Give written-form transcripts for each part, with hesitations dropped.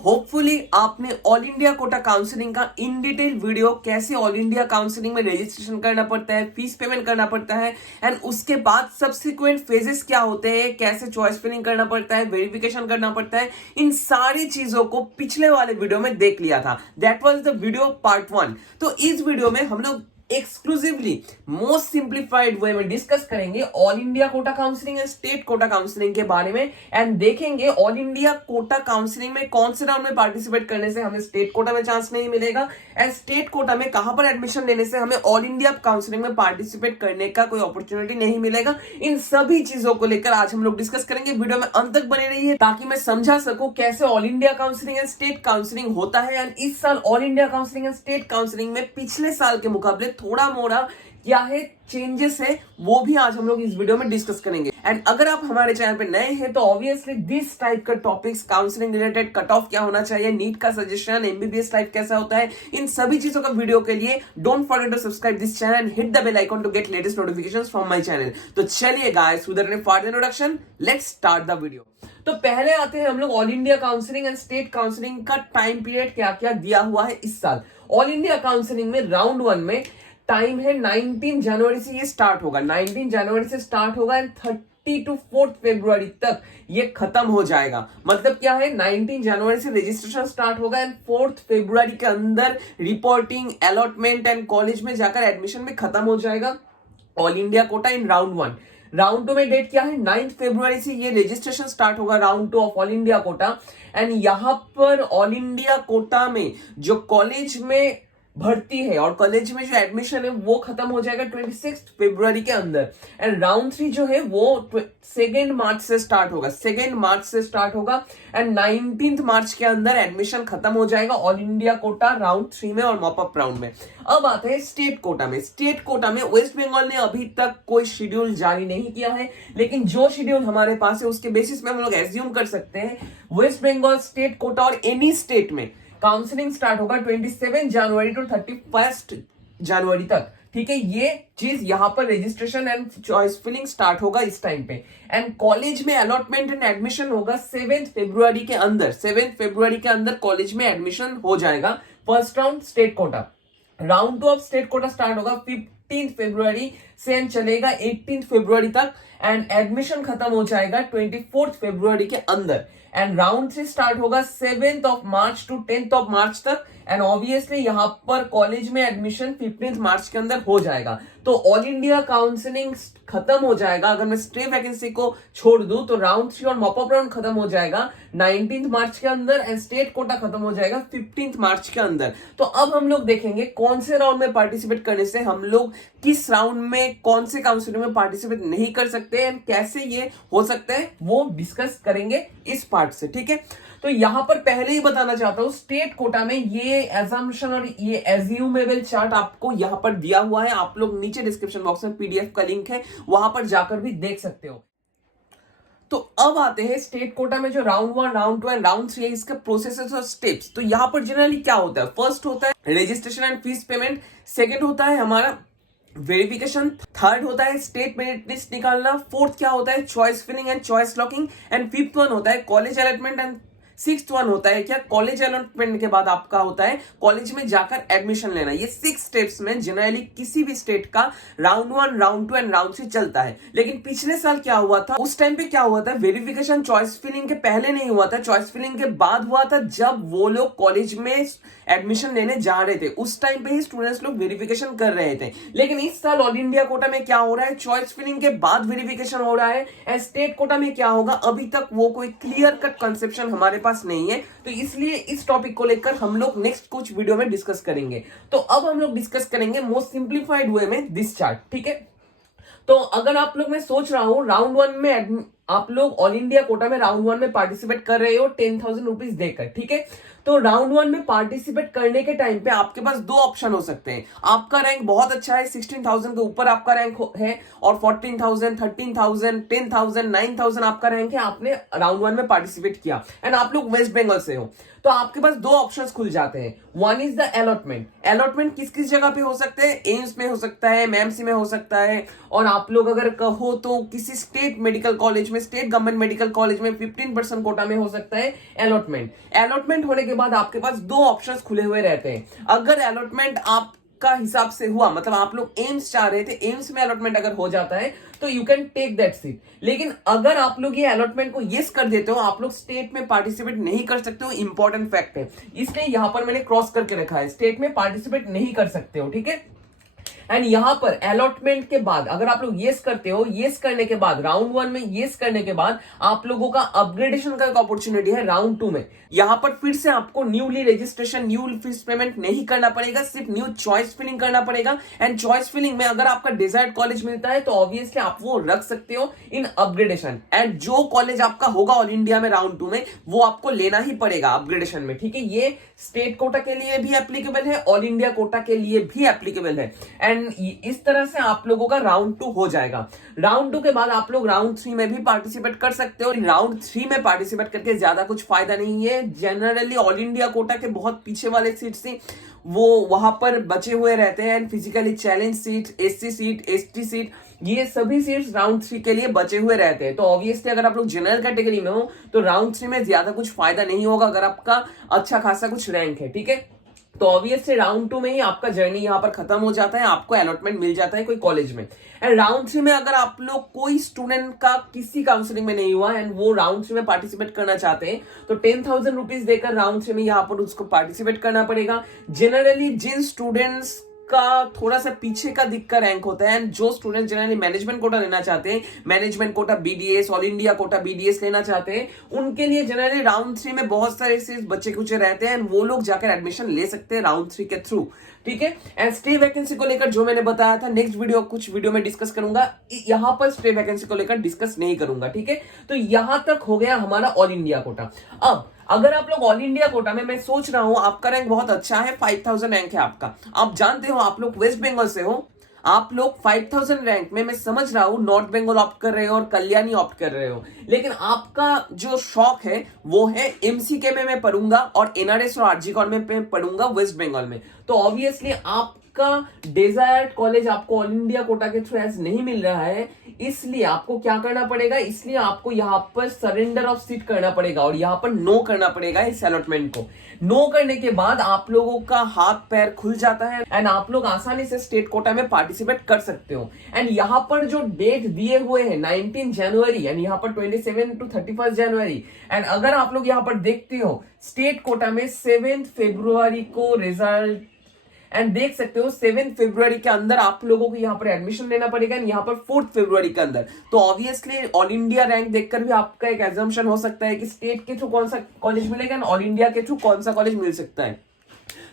Hopefully आपने all India Kota counselling का in detail video कैसे ऑल इंडिया काउंसलिंग में रजिस्ट्रेशन करना पड़ता है, फीस पेमेंट करना पड़ता है एंड उसके बाद सब्सिक्वेंट फेजेस क्या होते हैं, कैसे चॉइस फिलिंग करना पड़ता है, वेरिफिकेशन करना पड़ता है, इन सारी चीजों को पिछले वाले वीडियो में देख लिया था। That was the video part 1। तो इस वीडियो में हम लोग एक्सक्लूसिवली मोस्ट सिंप्लीफाइड वे में डिस्कस करेंगे all India Kota counselling and state quota counselling के बारे में एंड देखेंगे ऑल इंडिया कोटा काउंसलिंग में कौन से राउंड में पार्टिसिपेट करने से हमें स्टेट कोटा में चांस नहीं मिलेगा एंड स्टेट कोटा में कहां पर एडमिशन लेने से हमें ऑल इंडिया काउंसलिंग में पार्टिसिपेट करने का कोई अपॉर्चुनिटी नहीं मिलेगा। इन सभी चीजों को लेकर आज हम लोग डिस्कस करेंगे। वीडियो में अंत तक बने रहिए ताकि मैं समझा सकूं कैसे all India counselling and state counselling होता है एंड इस साल all India counselling and state counselling में पिछले साल के मुकाबले थोड़ा मोड़ा क्या है चेंजेस है, वो भी आज हम लोग इस वीडियो में डिस्कस करेंगे। एंड अगर आप हमारे चैनल पे नए हैं तो ऑब्वियसली दिस टाइप का topics, counselling related, cut off क्या होना चाहिए, नीट का सजेशन, एमबीबीएस टाइप कैसा होता है, इन सभी चीजों का वीडियो के लिए don't forget to subscribe this channel and hit the bell icon to get latest notifications from my channel. तो चलिए guys, without any further introduction let's start the video. तो पहले आते हैं हम लोग all India counselling and state counselling का time period क्या क्या दिया हुआ है इस साल। ऑल इंडिया काउंसलिंग में राउंड 1 में टाइम है 19 जनवरी से ये स्टार्ट होगा, 19 जनवरी से स्टार्ट होगा एंड 30 to 4 फरवरी तक ये खत्म हो जाएगा। मतलब क्या है, 19 जनवरी से रजिस्ट्रेशन स्टार्ट होगा एंड 4 फरवरी के अंदर रिपोर्टिंग, अलॉटमेंट एंड कॉलेज में जाकर एडमिशन में खत्म हो जाएगा all India Kota in round 1। Round 2 में डेट क्या है, 9 फरवरी से ये रजिस्ट्रेशन स्टार्ट होगा round 2 of all India Kota and यहां पर ऑल इंडिया कोटा में जो कॉलेज में भर्ती है और कॉलेज में जो एडमिशन है वो खत्म हो जाएगा 26 फरवरी के अंदर एंड राउंड 3 जो है वो 2 मार्च से स्टार्ट होगा, 2 मार्च से स्टार्ट होगा एंड 19 मार्च के अंदर एडमिशन खत्म हो जाएगा ऑल इंडिया कोटा राउंड 3 में और मॉपअप राउंड में। अब आते हैं स्टेट कोटा में। स्टेट कोटा में वेस्ट बंगाल ने अभी तक कोई शेड्यूल जारी नहीं किया है, लेकिन जो शेड्यूल हमारे पास है उसके बेसिस में हम लोग एज्यूम कर सकते हैं वेस्ट बंगाल स्टेट कोटा और एनी स्टेट में काउंसलिंग स्टार्ट होगा 27 जनवरी टू 31 जनवरी तक। ठीक है, ये चीज यहां पर registration and choice filling start होगा इस टाइम पे एंड कॉलेज में अलॉटमेंट एंड एडमिशन होगा 7 फरवरी के अंदर। 7 फरवरी के अंदर कॉलेज में एडमिशन हो जाएगा। First round state quota, round 2 of state quota start होगा 15 फरवरी से एंड चलेगा 18 फरवरी तक एंड एडमिशन खत्म हो जाएगा 24 फरवरी के अंदर एंड राउंड 3 स्टार्ट होगा 7th of March two 10th of March तक एंड ऑब्वियसली यहां पर कॉलेज में एडमिशन 15 मार्च के अंदर हो जाएगा। तो ऑल इंडिया काउंसलिंग खत्म हो जाएगा। अगर मैं स्टे वैकेंसी को छोड़ दूं तो राउंड 3 और मॉपअप राउंड खत्म हो जाएगा 19 मार्च के अंदर एंड स्टेट कोटा खत्म हो जाएगा 15 मार्च के अंदर। तो अब हम लोग देखेंगे कौन से राउंड में पार्टिसिपेट करने से हम लोग किस राउंड में कौन से काउंसलिंग में पार्टिसिपेट नहीं कर सकते एंड कैसे ये हो सकता है वो डिस्कस करेंगे इस पार्ट से। ठीक है, तो यहां पर पहले ही बताना चाहता हूं स्टेट कोटा में ये एजम्पशन और ये एज्यूमेबल चार्ट आपको यहां पर दिया हुआ है। आप लोग नीचे डिस्क्रिप्शन बॉक्स में पीडीएफ का लिंक है, वहां पर जाकर भी देख सकते हो। तो अब आते हैं स्टेट कोटा में जो राउंड 1, राउंड 2 एंड राउंड 3 है, इसका प्रोसेसेस और स्टेप्स। तो यहां पर जनरली क्या होता है, फर्स्ट होता है registration and fees payment, second होता है हमारा वेरिफिकेशन, थर्ड होता है स्टेट मेरिट लिस्ट निकालना, फोर्थ क्या होता है choice filling and choice locking and fifth one होता है college allotment and sixth one होता है क्या कॉलेज अलॉटमेंट के बाद आपका होता है कॉलेज में जाकर एडमिशन लेना। ये 6 स्टेप्स में जनरली किसी भी स्टेट का राउंड 1, राउंड 2 एंड राउंड 3 चलता है। लेकिन पिछले साल क्या हुआ था, उस टाइम पे क्या हुआ था, वेरिफिकेशन चॉइस फिलिंग के पहले नहीं हुआ था, चॉइस फिलिंग के बाद हुआ था जब वो लोग कॉलेज में एडमिशन लेने जा रहे थे। उस टाइम पे ही स्टूडेंट्स लोग वेरिफिकेशन कर रहे थे। लेकिन इस साल ऑल इंडिया कोटा में क्या हो रहा है, चॉइस फिलिंग के बाद वेरिफिकेशन हो रहा है एंड स्टेट कोटा में क्या होगा अभी तक वो कोई क्लियर कट कंसेप्शन हमारे पास नहीं है। तो इसलिए इस टॉपिक को लेकर हम लोग नेक्स्ट कुछ वीडियो में डिस्कस करेंगे। तो अब हम लोग डिस्कस करेंगे मोस्ट सिंप्लीफाइड वे में दिस चार्ट। ठीक है, तो अगर आप लोग, मैं सोच रहा हूं राउंड 1 में आप लोग ऑल इंडिया कोटा में राउंड 1 में पार्टिसिपेट कर रहे हो 10,000 रुपीज देकर। ठीक है, तो राउंड 1 में पार्टिसिपेट करने के टाइम पे आपके पास 2 ऑप्शन हो सकते हैं। आपका रैंक बहुत अच्छा है, 16,000 के ऊपर आपका रैंक है और 14,000, 13,000, 10,000, 9,000 आपका रैंक है, आपने राउंड 1 में पार्टिसिपेट किया एंड आप लोग वेस्ट बंगाल से हो, तो आपके पास 2 ऑप्शंस खुल जाते हैं। One is the allotment. Allotment किस किस जगह पे हो सकते हैं, एम्स में हो सकता है, एमएमसी में हो सकता है और आप लोग अगर कहो तो किसी स्टेट मेडिकल कॉलेज में में, स्टेट गवर्नमेंट मेडिकल कॉलेज में 15% कोटा में हो सकता है अलॉटमेंट। अलॉटमेंट होने के बाद आपके पास दो ऑप्शंस खुले हुए रहते हैं। अगर अलॉटमेंट आपका हिसाब से हुआ, मतलब आप लोग एम्स चाह रहे थे, एम्स में अलॉटमेंट अगर हो जाता है तो you can take that seat. लेकिन अगर आप लोग ये अलॉटमेंट को यस कर देते हो, आप लोग स्टेट में पार्टिसिपेट नहीं कर सकते हो। इंपॉर्टेंट फैक्ट है, इसलिए यहां पर मैंने क्रॉस करके रखा है, स्टेट में पार्टिसिपेट नहीं कर सकते हो, ठीक है। एंड यहां पर अलॉटमेंट के बाद अगर आप लोग येस करते हो, येस करने के बाद राउंड 1 में येस करने के बाद आप लोगों का अपग्रेडेशन का एक अपॉर्चुनिटी है राउंड 2 में। यहां पर फिर से आपको newly registration, new fees payment नहीं करना पड़ेगा, सिर्फ न्यू चॉइस फिलिंग करना पड़ेगा। एंड चॉइस फिलिंग में अगर आपका डिजायर्ड कॉलेज मिलता है तो ऑब्वियसली आप वो रख सकते हो इन अपग्रेडेशन। एंड जो कॉलेज आपका होगा ऑल इंडिया में राउंड 2 में, वो आपको लेना ही पड़ेगा अपग्रेडेशन में, ठीक है। ये स्टेट कोटा के लिए भी एप्लीकेबल है, ऑल इंडिया कोटा के लिए भी एप्लीकेबल है। एंड इस तरह से आप लोगों का राउंड 2 हो जाएगा। राउंड 2 के बाद आप लोग राउंड 3 में भी पार्टिसिपेट कर सकते हो। राउंड 3 में पार्टिसिपेट करके ज्यादा कुछ फायदा नहीं है। जनरली ऑल इंडिया कोटा के बहुत पीछे वाले सीट्स थी, वो वहां पर बचे हुए रहते हैं। And physically challenge seat, SC seat, ST seat, ये सभी सीट्स राउंड 3 के लिए बचे हुए रहते हैं। तो ऑब्वियसली अगर आप लोग जनरल कैटेगरी में हो तो राउंड 3 में ज्यादा कुछ फायदा नहीं होगा अगर आपका अच्छा खासा कुछ रैंक है, ठीक है। तो ऑब्वियसली राउंड 2 में ही आपका जर्नी यहां पर खत्म हो जाता है, आपको अलॉटमेंट मिल जाता है कोई कॉलेज में। एंड राउंड 3 में अगर आप लोग कोई स्टूडेंट का किसी काउंसलिंग में नहीं हुआ एंड वो राउंड 3 में पार्टिसिपेट करना चाहते हैं तो 10,000 रुपीज देकर राउंड 3 में यहां पर उसको पार्टिसिपेट करना पड़ेगा। जनरली जिन स्टूडेंट्स का थोड़ा सा पीछे का दिक्कत रैंक होता है एंड जो स्टूडेंट जनरली मैनेजमेंट कोटा लेना चाहते हैं, management quota BDS, all India Kota BDS लेना चाहते हैं, उनके लिए जनरली राउंड 3 में बहुत सारे सीट्स बच्चे कुछ रहते हैं एंड वो लोग जाकर एडमिशन ले सकते हैं राउंड 3 के थ्रू, ठीक है। एंड स्टे वैकेंसी को लेकर जो मैंने बताया था नेक्स्ट वीडियो, कुछ वीडियो में डिस्कस करूंगा, यहां पर स्टे वैकेंसी को लेकर डिस्कस नहीं करूंगा, ठीक है। तो यहां तक हो गया हमारा ऑल इंडिया कोटा। अब अगर आप लोग ऑल इंडिया कोटा में, मैं सोच रहा हूं आपका रैंक बहुत अच्छा है, 5000 रैंक है आपका, आप जानते हो आप लोग वेस्ट बंगाल से हो, आप लोग 5000 रैंक में, मैं समझ रहा हूं नॉर्थ बंगाल ऑप्ट कर रहे हो और कल्याणी ऑप्ट कर रहे हो, लेकिन आपका जो शौक है वो है एमसीके में मैं पढ़ूंगा और एनआरएस और आरजी कॉलेज में पढ़ूंगा वेस्ट बंगाल में। तो ऑब्वियसली आपका डिजायर्ड कॉलेज आपको ऑल इंडिया कोटा के थ्रू एज नहीं मिल रहा है, इसलिए आपको क्या करना पड़ेगा, इसलिए आपको यहां पर सरेंडर ऑफ सीट करना पड़ेगा और यहां पर नो करना पड़ेगा इस अलॉटमेंट को। नो करने के बाद आप लोगों का हाथ पैर खुल जाता है एंड आप लोग आसानी से स्टेट कोटा में पार्टिसिपेट कर सकते हो। एंड यहां पर जो डेट दिए हुए हैं 19 जनवरी एंड यहां पर 27 to 31 जनवरी, एंड अगर आप लोग यहां पर देखते हो स्टेट कोटा में 7 फरवरी को रिजल्ट, एंड देख सकते हो 7 फरवरी के अंदर आप लोगों को यहाँ पर एडमिशन लेना पड़ेगा, यहाँ पर 4 फरवरी के अंदर। तो ऑब्वियसली ऑल इंडिया रैंक देखकर भी आपका एक एजम्पशन हो सकता है कि स्टेट के थ्रू कौन सा कॉलेज मिलेगा और ऑल इंडिया के थ्रू कौन सा कॉलेज मिल सकता है।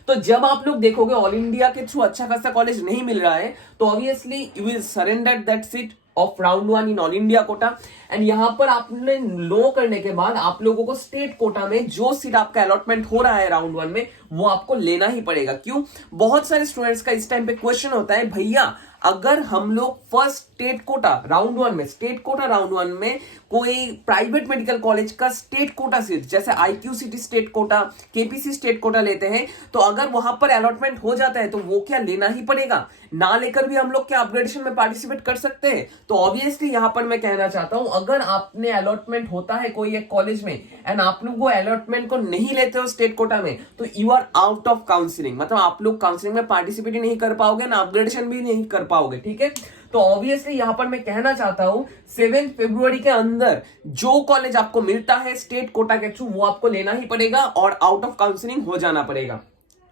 तो जब आप लोग देखोगे ऑल इंडिया के थ्रू अच्छा खासा कॉलेज नहीं मिल रहा है तो obviously you will surrender that seat of round 1 in all India Kota. And यहां पर आपने लो करने के बाद आप लोगों को स्टेट कोटा में जो सीट आपका अलॉटमेंट हो रहा है राउंड 1 में, वो आपको लेना ही पड़ेगा। क्यों? बहुत सारे स्टूडेंट्स का इस टाइम पे क्वेश्चन होता है, भैया अगर हम लोग फर्स्ट स्टेट कोटा राउंड 1 में, स्टेट कोटा राउंड 1 में कोई प्राइवेट मेडिकल कॉलेज का स्टेट कोटा सीट जैसे IQCT state quota, KPC state quota लेते हैं, तो अगर वहां पर अलॉटमेंट हो जाता है तो वो क्या लेना ही पड़ेगा? ना लेकर भी हम लोग क्या अपग्रेडेशन में पार्टिसिपेट कर सकते हैं? तो ऑब्वियसली यहां पर मैं कहना चाहता हूं, अगर आपने अलॉटमेंट होता है कोई एक कॉलेज में एंड आप लोग वो अलॉटमेंट को नहीं लेते हो स्टेट कोटा में, तो you are out of counselling, मतलब आप लोग काउंसलिंग में पार्टिसिपेट ही नहीं कर पाओगे ना अपग्रेडेशन भी नहीं कर पाओगे, ठीक है। तो ऑब्वियसली यहां पर मैं कहना चाहता हूं 7 फरवरी के अंदर जो कॉलेज आपको मिलता है स्टेट कोटा के थ्रू वो आपको लेना ही पड़ेगा और आउट ऑफ काउंसलिंग हो जाना पड़ेगा।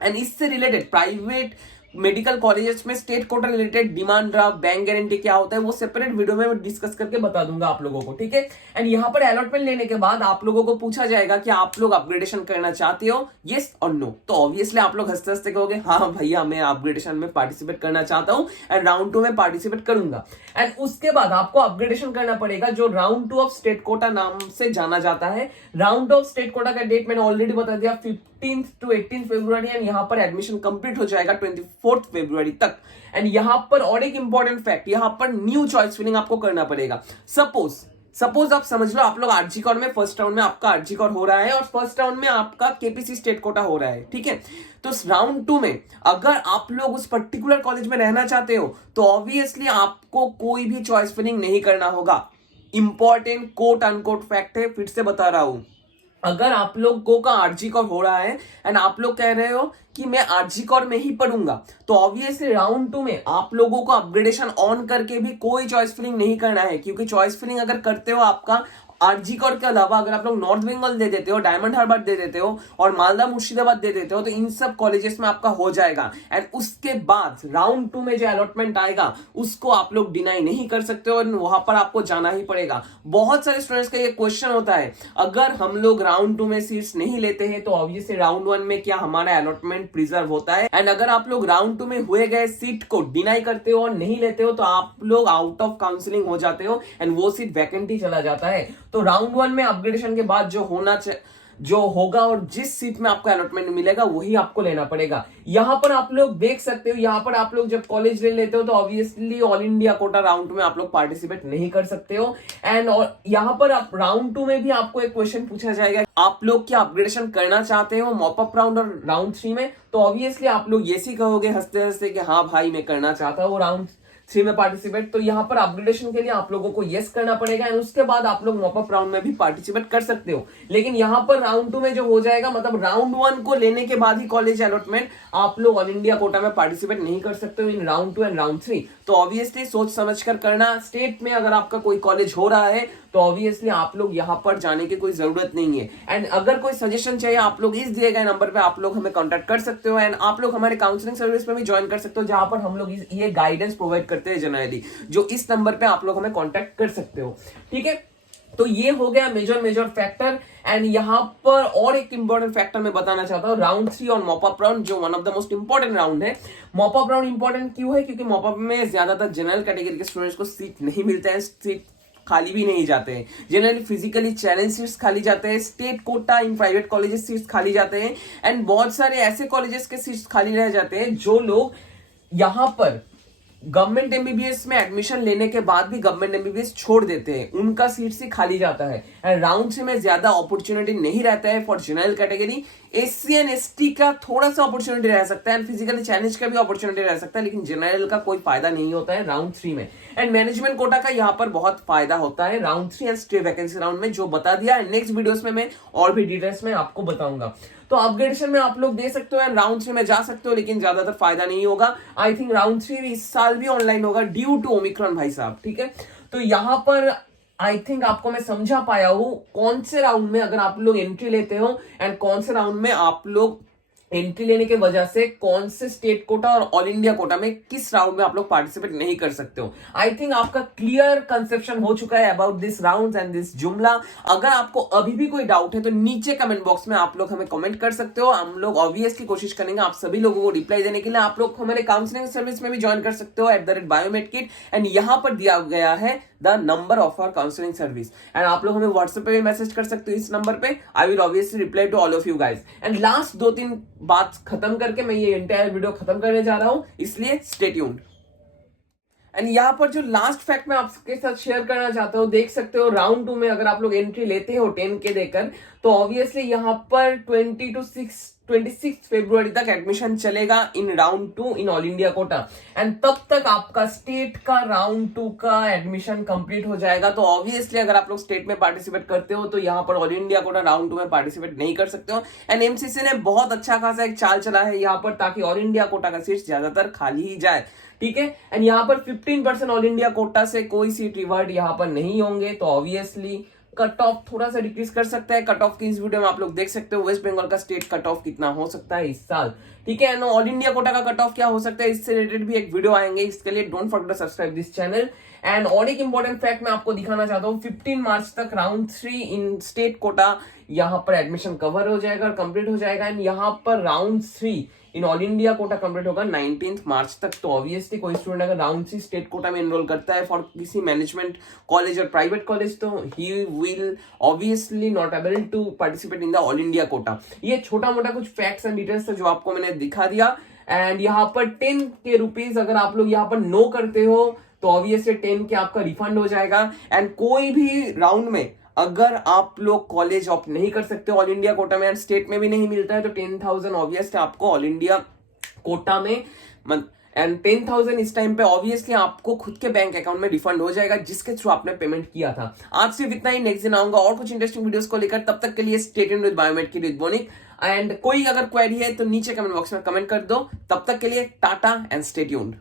एंड इससे रिलेटेड प्राइवेट मेडिकल कॉलेजेस में state quota related demand draft, bank guarantee क्या होता है, वो सेपरेट वीडियो में डिस्कस करके बता दूंगा आप लोगों को, ठीक है। एंड यहाँ पर अलॉटमेंट लेने के बाद आप लोगों को पूछा जाएगा कि आप लोग अपग्रेडेशन करना चाहते हो, यस और नो। तो ऑब्वियसली आप लोग हंसते हंसते कहोगे हाँ भैया मैं अपग्रेडेशन में पार्टिसिपेट करना चाहता हूँ एंड राउंड 2 में पार्टिसिपेट करूंगा। एंड उसके बाद आपको अपग्रेडेशन करना पड़ेगा जो राउंड 2 ऑफ स्टेट कोटा नाम से जाना जाता है। राउंड ऑफ स्टेट कोटा का डेट मैंने ऑलरेडी बता दिया, 15 to 18 फरवरी, एंड यहां पर एडमिशन कंप्लीट हो जाएगा 24 फरवरी तक। एंड यहां पर और एक इंपॉर्टेंट फैक्ट, यहां पर न्यू चॉइस फिलिंग आपको करना पड़ेगा। सपोज आप समझ लो आप लोग आरजी कॉर में फर्स्ट राउंड में आपका आरजी कॉर हो रहा है और फर्स्ट राउंड में आपका केपीसी स्टेट कोटा हो रहा है, ठीक है। तो राउंड 2 में अगर आप लोग उस पर्टिकुलर कॉलेज में रहना चाहते हो तो ऑब्वियसली आपको कोई भी चॉइस फिलिंग नहीं करना होगा। इंपॉर्टेंट कोट अनकोट फैक्ट है, फिर से बता रहा हूं। अगर आप लोगों का आरजी कॉर हो रहा है एंड आप लोग कह रहे हो कि मैं आरजी कॉर में ही पढ़ूंगा, तो ऑब्वियसली राउंड 2 में आप लोगों को अपग्रेडेशन ऑन करके भी कोई चॉइस फिलिंग नहीं करना है, क्योंकि चॉइस फिलिंग अगर करते हो आपका आरजी कॉर के अलावा अगर आप लोग नॉर्थ बंगाल दे देते हो, डायमंड हार्बर दे देते हो और मालदा मुर्शिदाबाद दे देते हो, तो इन सब कॉलेजेस में आपका हो जाएगा। एंड उसके बाद राउंड 2 में जो अलॉटमेंट आएगा उसको आप लोग डिनाई नहीं कर सकते हो, वहां पर आपको जाना ही पड़ेगा। बहुत सारे स्टूडेंट्स का ये क्वेश्चन होता है, अगर हम लोग राउंड 2 में सीट्स नहीं लेते हैं तो ऑब्वियसली राउंड 1 में क्या हमारा अलॉटमेंट प्रिजर्व होता है? एंड अगर आप लोग राउंड 2 में हुए गए सीट को डिनाई करते हो और नहीं लेते हो तो आप लोग आउट ऑफ काउंसलिंग हो जाते हो एंड वो सीट वैकेंट ही चला जाता है। तो राउंड 1 में अपग्रेडेशन के बाद जो होगा और जिस सीट में आपको अलॉटमेंट मिलेगा वही आपको लेना पड़ेगा। यहां पर आप लोग देख सकते हो, यहां पर आप लोग जब कॉलेज ले लेते हो तो obviously all India Kota round 2 में आप लोग पार्टिसिपेट नहीं कर सकते हो। एंड यहां पर आप राउंड 2 में भी आपको एक क्वेश्चन पूछा जाएगा, आप लोग क्या अपग्रेडेशन करना चाहते हो मॉप अप राउंड और राउंड 3 में? तो ऑब्वियसली आप लोग ये सी कहोगे हंसते हंसते कि हाँ भाई मैं करना चाहता हूँ राउंड 3 में पार्टिसिपेट। तो यहाँ पर अपग्रेडेशन के लिए आप लोगों को यस करना पड़ेगा एंड उसके बाद आप लोग मॉप अप राउंड में भी पार्टिसिपेट कर सकते हो। लेकिन यहाँ पर राउंड 2 में जो हो जाएगा, मतलब राउंड 1 को लेने के बाद ही कॉलेज अलॉटमेंट, आप लोग ऑल इंडिया कोटा में पार्टिसिपेट नहीं कर सकते हो इन राउंड 2 एंड राउंड 3। तो ऑब्वियसली सोच समझ कर करना। स्टेट में अगर आपका कोई कॉलेज हो रहा है तो ऑब्वियसली आप लोग यहाँ पर जाने की कोई जरूरत नहीं है। एंड अगर कोई सजेशन चाहिए आप लोग इस दिए गए नंबर पे आप लोग हमें कांटेक्ट कर सकते हो एंड आप लोग हमारे काउंसलिंग सर्विस में भी ज्वाइन कर सकते हो, जहां पर हम लोग ये गाइडेंस प्रोवाइड करते हैं जनरली, जो इस नंबर पे आप लोग हमें कांटेक्ट कर सकते हो। ठीक है, तो ये हो गया मेजर फैक्टर। एंड यहाँ पर और एक इंपॉर्टेंट फैक्टर मैं बताना चाहता हूँ, राउंड 3 और मॉप अप राउंड, जो one of the most important round है। मॉप अप राउंड इंपॉर्टेंट क्यों है? क्योंकि मॉप अप में ज्यादातर जनरल कैटेगरी के स्टूडेंट्स को सीट नहीं मिलता है, सीट खाली भी नहीं जाते हैं। जनरली फिजिकली चैलेंज सीट्स खाली जाते हैं, state quota in private colleges seats खाली जाते हैं एंड बहुत सारे ऐसे कॉलेजेस के सीट्स खाली रह जाते हैं जो लोग यहाँ पर गवर्नमेंट एमबीबीएस में एडमिशन लेने के बाद भी गवर्नमेंट एमबीबीएस छोड़ देते हैं, उनका सीट से खाली जाता है। एंड राउंड 3 में ज्यादा अपॉर्चुनिटी नहीं रहता है for general category. SC and ST का थोड़ा सा अपॉर्चुनिटी रह सकता है एंड फिजिकली चैलेंज का भी अपॉर्चुनिटी रह सकता है, लेकिन जनरल का कोई फायदा नहीं होता है राउंड 3 में। एंड मैनेजमेंट कोटा का यहाँ पर बहुत फायदा होता है round 3 and stay vacancy round में, जो बता दिया। नेक्स्ट वीडियोस में मैं और भी डिटेल्स में आपको बताऊंगा। तो अपग्रेडेशन में आप लोग दे सकते हो एंड राउंड 3 में जा सकते हो, लेकिन ज्यादातर फायदा नहीं होगा। आई थिंक राउंड 3 इस साल भी ऑनलाइन होगा ड्यू टू ओमिक्रॉन भाई साहब। ठीक है, तो यहाँ पर आई थिंक आपको मैं समझा पाया हूं कौन से राउंड में अगर आप लोग एंट्री लेते हो एंड कौन से राउंड में आप लोग एंट्री लेने की वजह से कौन से स्टेट कोटा और ऑल इंडिया कोटा में किस राउंड में आप लोग पार्टिसिपेट नहीं कर सकते हो। आई थिंक आपका क्लियर कंसेप्शन हो चुका है about this round and this जुमला। अगर आपको अभी भी कोई डाउट है तो नीचे कमेंट बॉक्स में आप लोग हमें कमेंट कर सकते हो। हम लोग ऑब्वियसली कोशिश करेंगे आप सभी लोगों को रिप्लाई देने के लिए। आप लोग हमारे काउंसलिंग सर्विस में भी ज्वाइन कर सकते हो @biomed-kit एंड यहाँ पर दिया गया है the number of our counselling service and आप लोग हमें व्हाट्सएप पे भी मैसेज कर सकते हो इस नंबर पे। I will obviously reply to all of you guys. And last 2-3 बात खत्म करके मैं ये एंटायर वीडियो खत्म करने जा रहा हूं, इसलिए स्टे ट्यून्ड। एंड यहाँ पर जो लास्ट फैक्ट मैं आपके साथ शेयर करना चाहता हूँ, देख सकते हो राउंड 2 में अगर आप लोग एंट्री लेते हो 10K देकर, तो ऑब्वियसली यहाँ पर 26 फरवरी तक एडमिशन चलेगा in round 2 in all India Kota and तब तक आपका स्टेट का राउंड 2 का एडमिशन कंप्लीट हो जाएगा। तो ऑब्वियसली अगर आप लोग स्टेट में पार्टिसिपेट करते हो तो यहाँ पर ऑल इंडिया कोटा राउंड 2 में पार्टिसिपेट नहीं कर सकते हो। एंड एमसीसी ने बहुत अच्छा खासा एक चाल चला है यहाँ पर, ताकि ऑल इंडिया कोटा का सीट ज्यादातर खाली ही जाए। ठीक है, एंड यहाँ पर 15% ऑल इंडिया कोटा से कोई सीट रिवर्ट यहाँ पर नहीं होंगे, तो ऑब्वियसली कट ऑफ थोड़ा सा डिक्रीज कर सकता है। कट ऑफ की इस वीडियो में आप लोग देख सकते हो वेस्ट बंगाल का स्टेट कट ऑफ कितना हो सकता है इस साल। ठीक है, ऑल इंडिया कोटा का कट ऑफ क्या हो सकता है, इससे रिलेटेड भी एक वीडियो आएंगे। इसके लिए don't forget to subscribe this channel. And और एक इंपॉर्टेंट फैक्ट मैं आपको दिखाना चाहता हूँ, 15 मार्च तक राउंड 3 इन स्टेट कोटा यहाँ पर एडमिशन कवर हो जाएगा और कंप्लीट हो जाएगा। एंड यहाँ पर round 3 in all India Kota complete होगा 19 मार्च तक। तो ऑब्वियसली कोई स्टूडेंट अगर राउंड 3 स्टेट कोटा में एनरोल करता है फॉर किसी मैनेजमेंट कॉलेज और प्राइवेट कॉलेज, तो he will obviously not able to participate in the all India quota. ये छोटा मोटा कुछ फैक्ट्स एंड डिटेल्स था जो आपको मैंने दिखा दिया। एंड यहाँ पर 10K रुपीज अगर आप लोग यहाँ पर नो करते हो तो ऑब्वियसली 10K आपका रिफंड हो जाएगा। एंड कोई भी राउंड में अगर आप लोग कॉलेज ऑप्ट नहीं कर सकते ऑल इंडिया कोटा में एंड स्टेट में भी नहीं मिलता है, तो 10,000 ऑब्वियसली आपको ऑल इंडिया कोटा में एंड 10,000 इस टाइम पे ऑब्वियसली आपको खुद के बैंक अकाउंट में रिफंड हो जाएगा जिसके थ्रू आपने पेमेंट किया था। आज सिर्फ इतना ही, नेक्स्ट दिन आऊंगा और कुछ इंटरेस्टिंग वीडियोस को लेकर। तब तक के लिए stay tuned with Biomed with Bonic. And कोई अगर क्वेरी है तो नीचे कमेंट बॉक्स में कमेंट कर दो। तब तक के लिए टाटा एंड स्टे ट्यून्ड।